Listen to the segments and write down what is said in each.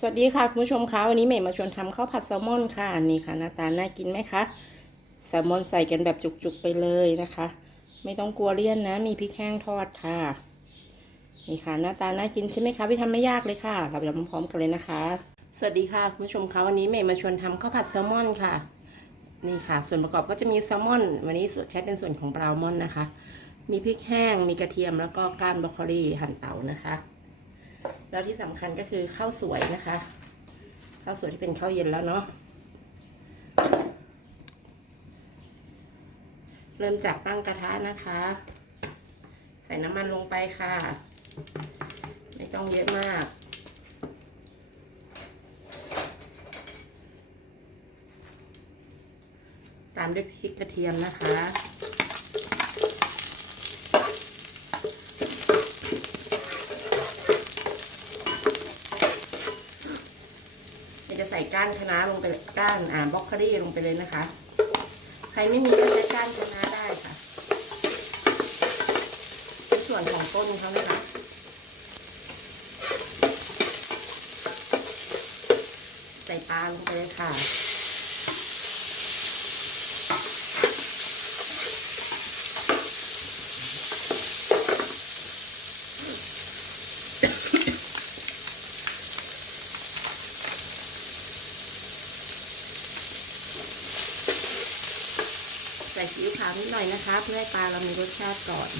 สวัสดีค่ะคุณผู้ชมคะวันนี้เมย์มาชวนทำข้าวผัดแซลมอนค่ะนี่ค่ะหน้าตาน่ากินไหมคะแซลมอนใส่กันแบบจุกๆไปเลยนะคะ ไม่ต้องกลัวเลี่ยนนะ มีพริกแห้งทอดค่ะนี่ค่ะหน้าตาน่ากินใช่ไหมคะวิธีทำไม่ยากเลยค่ะเราไปทำพร้อมกันเลยนะคะ สวัสดีค่ะคุณผู้ชมคะวันนี้เมย์มาชวนทำข้าวผัดแซลมอนค่ะ นี่ค่ะ ส่วนประกอบก็จะมีแซลมอน วันนี้ใช้เป็นส่วนของบราวน์มอนนะคะ มีพริกแห้งมีกระเทียมแล้วก็ก้านบรอกโคลีหั่นเตานะคะ แล้วที่สำคัญก็คือข้าวสวยนะคะข้าวสวยที่เป็นข้าวเย็นแล้วเนาะเริ่มจากตั้งกระทะนะคะ ใส่น้ำมันลงไปค่ะ ไม่ต้องเยอะมากตามด้วยพริกกระเทียมนะคะ จะใส่ก้านคะน้าลงไปก้านอ่าบล็อกโคลี่ลงไปเลยนะคะ ใครไม่มีก็ใช้ก้านคะน้าได้ค่ะเป็นส่วนของต้นเขาเลยนะใส่ปลาลงไปเลยค่ะ ซีอิ๊วขาวนิดหน่อยนะคะ เพื่อให้ปลาเรามีรสชาติก่อน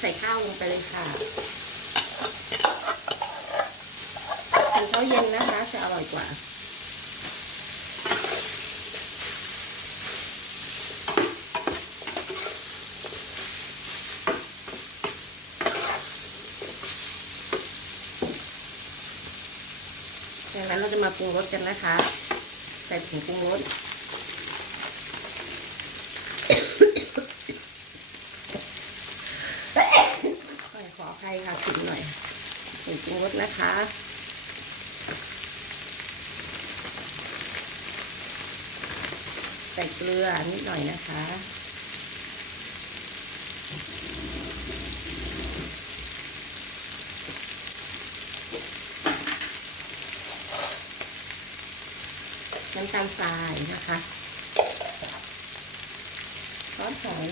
ใส่ข้าวลงไปเลยค่ะเป็นข้าวเย็นนะคะ จะอร่อยกว่า จากนั้นเราจะมาปรุงรสกันนะคะ ใส่ผงปรุงรสขออภัยค่ะขิดหน่อยผงปรุงรสนะคะใส่เกลือนิดหน่อยนะคะ น้ำตาลทรายนะคะซอสหอย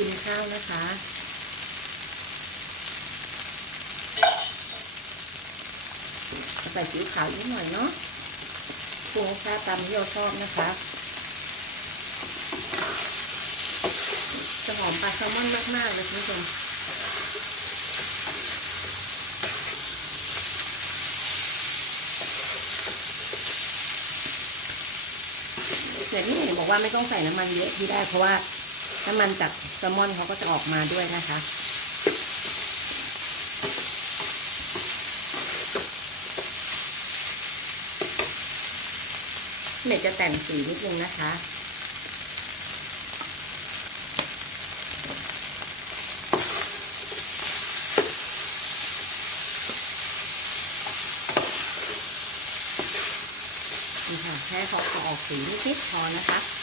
ชิมข้าวนะคะ ใส่ซีอิ๊วขาวนิดหน่อยเนาะปรุงรสชาติตามที่เราชอบนะคะจะหอมปลาแซลมอนมาก ๆ เลยคุณผู้ชมแต่ที่เห็นบอกว่าไม่ต้องใส่น้ำมันเยอะที่ได้เพราะว่า น้ำมันจากแซลมอนเขาก็จะออกมาด้วยนะคะ เม็ดจะแต่งสีนิดนึงนะคะนี่ค่ะแค่เขาออกสีนิดๆพอนะคะ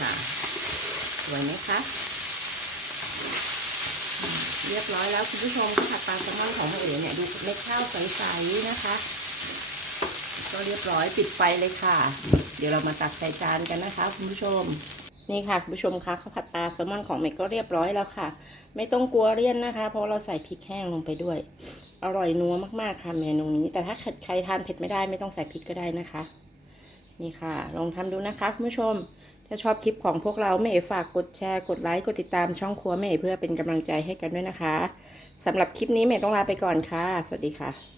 ค่ะสวยไหมคะเรียบร้อยแล้วคุณผู้ชมผัดปลาแซลมอนของแม่เอ๋เนี่ยดูเม็ดข้าวใสๆนะคะ ก็เรียบร้อยปิดไฟเลยค่ะ เดี๋ยวเรามาตักใส่จานกันนะคะ คุณผู้ชมนี่ค่ะคุณผู้ชมคะข้าวผัดปลาแซลมอนของเมย์ก็เรียบร้อยแล้วค่ะ ไม่ต้องกลัวเลี่ยนนะคะ เพราะเราใส่พริกแห้งลงไปด้วย อร่อยนัวมากๆค่ะเมนูนี้ แต่ถ้าใครทานเผ็ดไม่ได้ไม่ต้องใส่พริกก็ได้นะคะ นี่ค่ะ ลองทำดูนะคะคุณผู้ชม ถ้าชอบคลิปของพวกเราแม่เอ๋ฝากกดแชร์กดไลค์กดติดตามช่องครัวแม่เอ๋เพื่อเป็นกำลังใจให้กันด้วยนะคะสำหรับคลิปนี้แม่ต้องลาไปก่อนค่ะ สวัสดีค่ะ